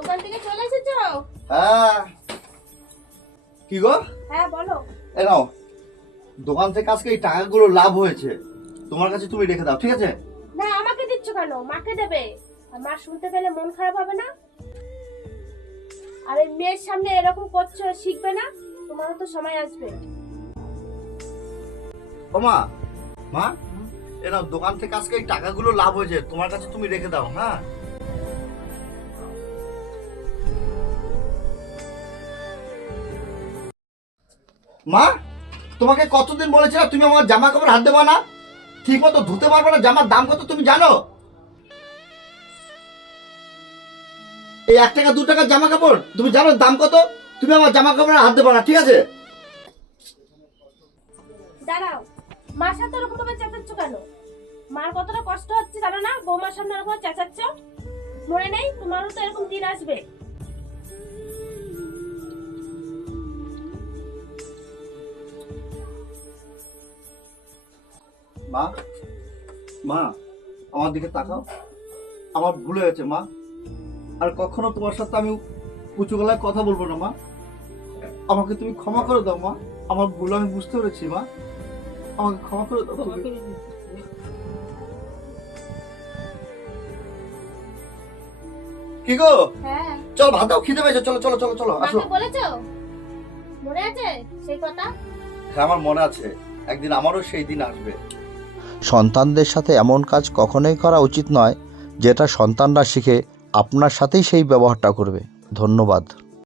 দোকান থেকে চলে এসেছো? হ্যাঁ। কি গো? হ্যাঁ বলো। এ নাও, দোকান থেকে আজকে এই টাকাগুলো লাভ হয়েছে, তোমার কাছে তুমি রেখে দাও, ঠিক আছে? না, আমাকে দিচ্ছ কেন? মাকে দেবে। আর মা শুনতে পেলে মন খারাপ হবে না? আর এই মেয়ের সামনে এরকম করছো, শিখবে না? তোমারও তো সময় আসবে। ও মা, মা, এ নাও, দোকান থেকে আজকে এই টাকাগুলো লাভ হয়েছে, তোমার কাছে তুমি রেখে দাও। হ্যাঁ। মা, তোমাকে কতদিন বলেছিলাম তুমি আমার জামা কাপড় হাত দেবা না, ঠিক মতো ধুতে পারবে না, জামার দাম কত তুমি জানো? এই 1 টাকা 2 টাকার জামা কাপড় তুমি জানো দাম কত? তুমি আমার জামা কাপড়ে হাত দেবা না, ঠিক আছে? দাঁড়াও, মার সাথে এরকম ভাবে চেঁচাচ্ছ কেন? মার কতটা কষ্ট হচ্ছে জানো না? বৌমার সামনে এরকম চেঁচাচ্ছ। মনে নেই তোমারও তো এরকম দিন আসবে। মা, মা, আমার দিকে তাকাও, আমার ভুল হয়েছে মা, আর কখনো তোমার সাথে আমি উঁচু গলায় কথা বলবো না মা, আমাকে তুমি ক্ষমা করে দাও মা, আমার ভুল আমি বুঝতে পেরেছি মা, আমাকে ক্ষমা করে দাও তুমি। কি গো? হ্যাঁ, চল ভাত দাও, খিদে পেয়েছে, চলো চলো চলো চলো, আসো। মাকে বলেছো? মনে আছে সেই কথা? হ্যাঁ, আমার মনে আছে, একদিন আমারও সেই দিন আসবে। সন্তানদের সাথে এমন কাজ কখনোই করা উচিত নয় যেটা সন্তানরা শিখে আপনার সাথেই সেই ব্যবহারটা করবে। ধন্যবাদ।